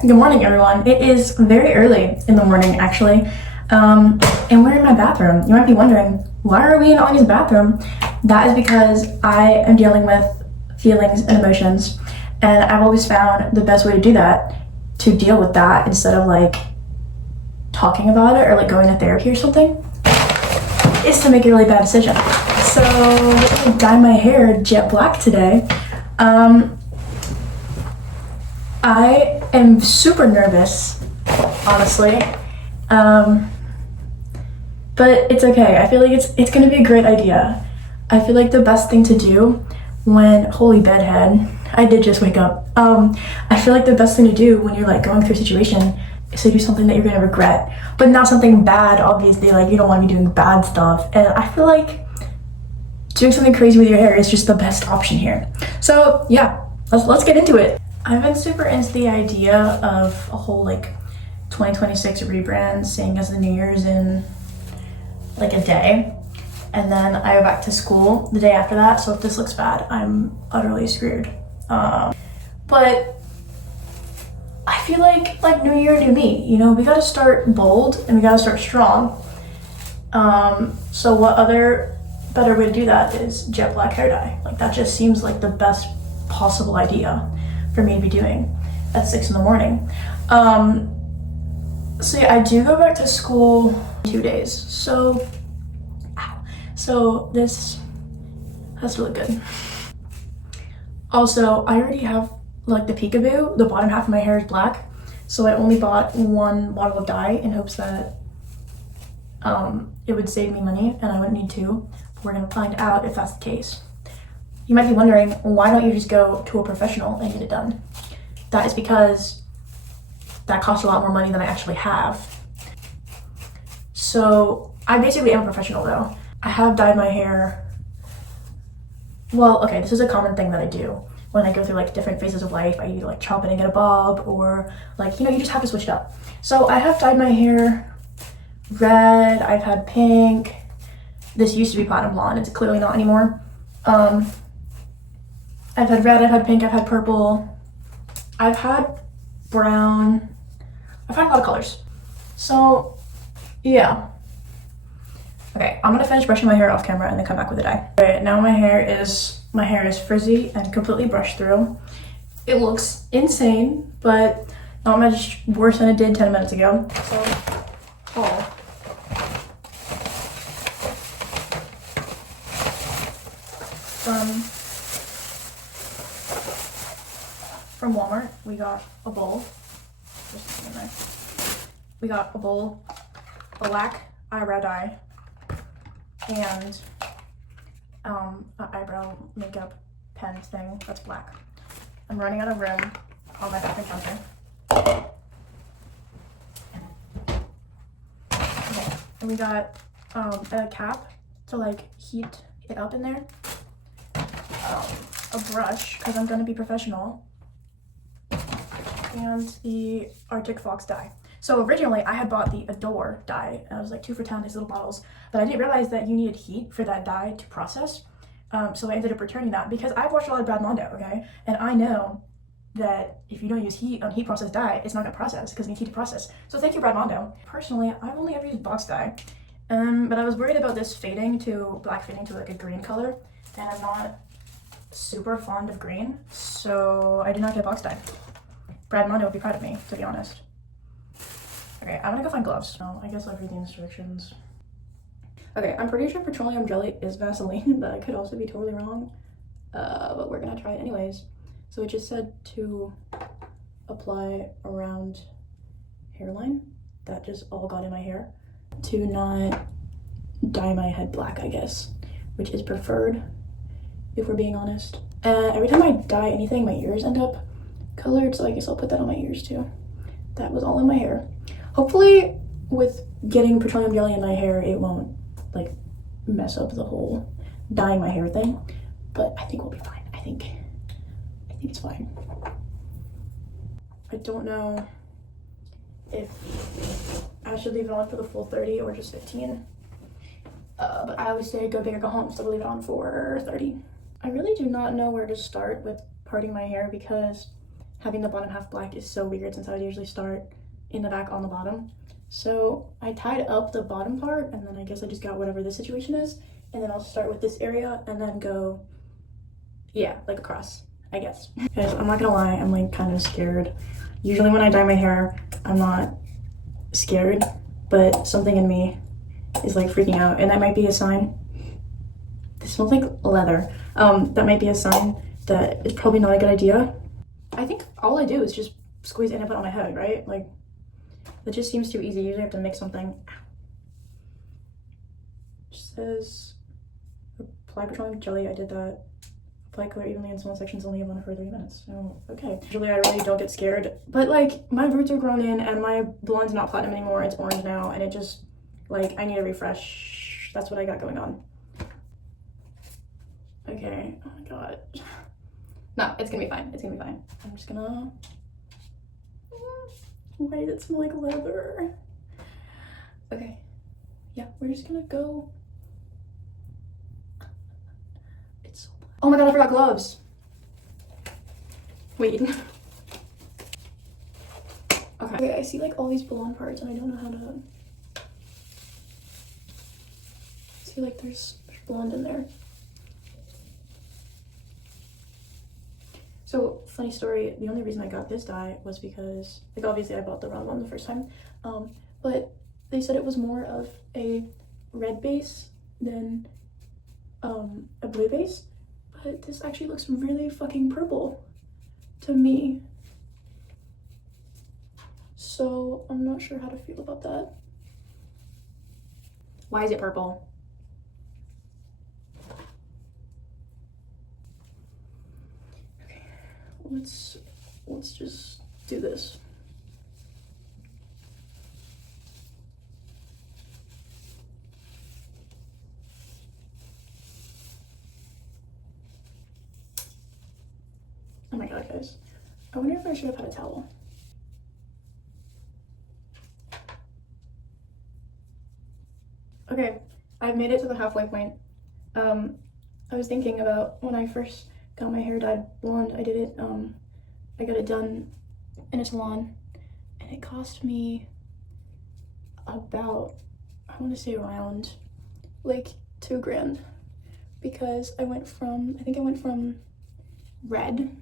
Good morning, everyone. It is very early in the morning, actually, and we're in my bathroom. You might be wondering, why are we in Anya's bathroom? That is because I am dealing with feelings and emotions, and I've always found the best way to do that, to deal with that instead of like talking about it or like going to therapy or something, is to make a really bad decision. So I'm gonna dye my hair jet black today. I am super nervous, honestly, but it's okay. I feel like it's gonna be a great idea. I feel like the best thing to do holy bedhead, I did just wake up. I feel like the best thing to do when you're like going through a situation is to do something that you're gonna regret, but not something bad, obviously, like you don't wanna be doing bad stuff. And I feel like doing something crazy with your hair is just the best option here. So yeah, let's get into it. I've been super into the idea of a whole like 2026 rebrand, seeing as the New Year's in like a day, and then I go back to school the day after that. So if this looks bad, I'm utterly screwed. But I feel like New Year, new me. You know, we gotta start bold and we gotta start strong. So what other better way to do that is jet black hair dye? Like that just seems like the best possible idea for me to be doing at 6 in the morning. So yeah, I do go back to school 2 days. So this has to look good. Also, I already have like the peekaboo. The bottom half of my hair is black, so I only bought one bottle of dye in hopes that it would save me money and I wouldn't need two. But we're gonna find out if that's the case. You might be wondering, why don't you just go to a professional and get it done? That is because that costs a lot more money than I actually have. So I basically am a professional though. I have dyed my hair. Well, okay, this is a common thing that I do when I go through like different phases of life. I either like chop it and get a bob, or like, you just have to switch it up. So I have dyed my hair red, I've had pink. This used to be platinum blonde, it's clearly not anymore. I've had red, I've had pink, I've had purple, I've had brown, I've had a lot of colors. So yeah. Okay, I'm gonna finish brushing my hair off camera and then come back with the dye. Okay, now my hair is frizzy and completely brushed through. It looks insane, but not much worse than it did 10 minutes ago. So, from Walmart, we got a bowl. We got a bowl, black eyebrow dye, and an eyebrow makeup pen thing that's black. I'm running out of room on my bathroom counter. Okay, and we got a cap to like heat it up in there, a brush because I'm gonna be professional, and the Arctic Fox dye. So originally I had bought the Adore dye, and it was like 2 for $10, these little bottles, but I didn't realize that you needed heat for that dye to process. So I ended up returning that because I've watched a lot of Mondo, okay? And I know that if you don't use heat on heat processed dye, it's not gonna process because it needs heat to process. So thank you, Mondo. Personally, I've only ever used box dye, but I was worried about this black fading to like a green color, and I'm not super fond of green, so I did not get box dye. Mondo would be proud of me, to be honest. Okay, I'm gonna go find gloves. Oh, I guess I'll read the instructions. Okay, I'm pretty sure petroleum jelly is Vaseline, but I could also be totally wrong. But we're gonna try it anyways. So it just said to apply around hairline. That just all got in my hair. To not dye my head black, I guess, which is preferred, if we're being honest. Every time I dye anything, my ears end up colored, so I guess I'll put that on my ears too. That was all in my hair. Hopefully with getting petroleum jelly in my hair, it won't like mess up the whole dyeing my hair thing, but I think we'll be fine. I think it's fine. I don't know if I should leave it on for the full 30 or just 15, but I always say go big or go home, so we'll leave it on for 30. I really do not know where to start with parting my hair because having the bottom half black is so weird since I would usually start in the back on the bottom. So I tied up the bottom part, and then I guess I just got whatever the situation is, and then I'll start with this area and then go, yeah, like across, I guess. Guys, I'm not gonna lie, I'm like kind of scared. Usually when I dye my hair, I'm not scared, but something in me is like freaking out, and that might be a sign. This smells like leather. That might be a sign that it's probably not a good idea. I think all I do is just squeeze and put it on my head, right? Like, it just seems too easy. You usually have to mix something. It just says, apply petroleum jelly. I did that. Apply color evenly in small sections, only one for 30 minutes. So, okay. Usually I really don't get scared. But like, my roots are grown in and my blonde's not platinum anymore. It's orange now, and it just, like, I need a refresh. That's what I got going on. Okay, oh my god. No, it's gonna be fine. It's gonna be fine. I'm just gonna... Why does it smell like leather? Okay. Yeah, we're just gonna go. It's so black. Oh my god, I forgot gloves. Wait. Okay, I see like all these blonde parts and I don't know how to... See, like there's blonde in there. So, funny story, the only reason I got this dye was because, like, obviously I bought the wrong one the first time, but they said it was more of a red base than a blue base, but this actually looks really fucking purple to me. So, I'm not sure how to feel about that. Why is it purple? Let's just do this. Oh my god, guys. I wonder if I should have had a towel. Okay, I've made it to the halfway point. I was thinking about when I first got my hair dyed blonde. I did it, I got it done in a salon, and it cost me about, I want to say around like $2,000, because I think I went from red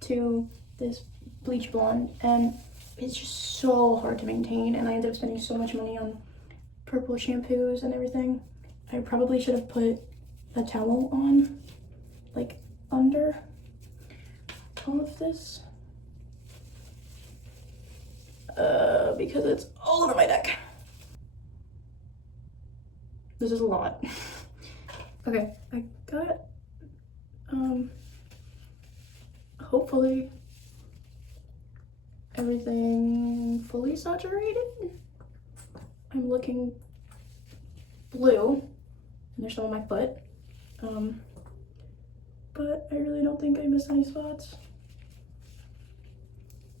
to this bleach blonde, and it's just so hard to maintain, and I ended up spending so much money on purple shampoos and everything. I probably should have put a towel on, like under all of this, because it's all over my neck. This is a lot. Okay, I got hopefully everything fully saturated. I'm looking blue, and there's some on my foot, but I really don't think I missed any spots.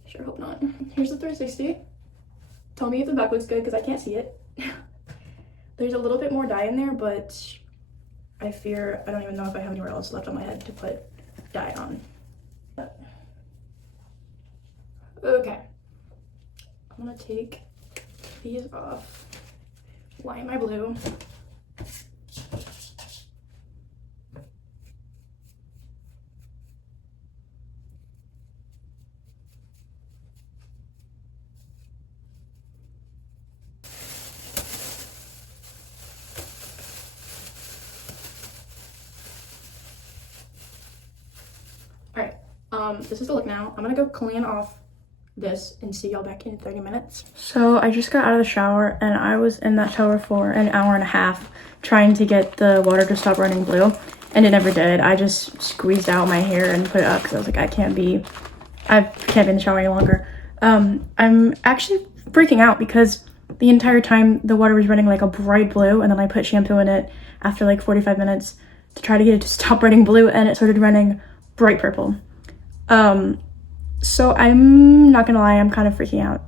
Sure hope not. Here's the 360. Tell me if the back looks good, because I can't see it. There's a little bit more dye in there, but I fear I don't even know if I have anywhere else left on my head to put dye on. Okay, I'm gonna take these off. Why am I blue? This is the look now. I'm gonna go clean off this and see y'all back in 30 minutes. So I just got out of the shower, and I was in that shower for an hour and a half trying to get the water to stop running blue, and it never did. I just squeezed out my hair and put it up because I was like, I can't be in the shower any longer. I'm actually freaking out because the entire time the water was running like a bright blue, and then I put shampoo in it after like 45 minutes to try to get it to stop running blue, and it started running bright purple. So I'm not gonna lie, I'm kind of freaking out.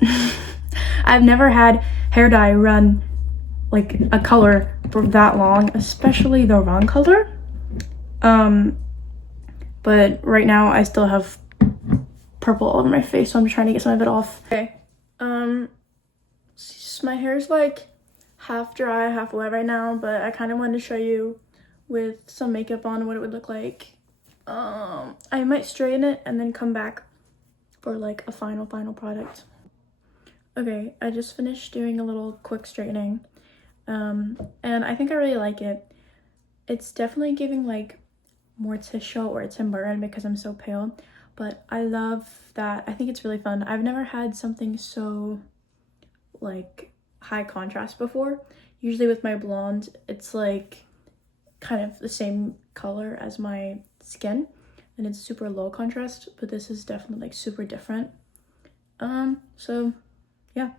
I've never had hair dye run like a color for that long, especially the wrong color. But right now I still have purple all over my face, so I'm trying to get some of it off. Okay, my hair's like half dry, half wet right now, but I kind of wanted to show you with some makeup on what it would look like. I might straighten it and then come back for like a final product. Okay, I just finished doing a little quick straightening, and I think I really like it. It's definitely giving like more tissue or Tim Burton because I'm so pale, but I love that. I think it's really fun. I've never had something so like high contrast before. Usually with my blonde, it's like kind of the same color as my skin and it's super low contrast, but this is definitely like super different. So yeah.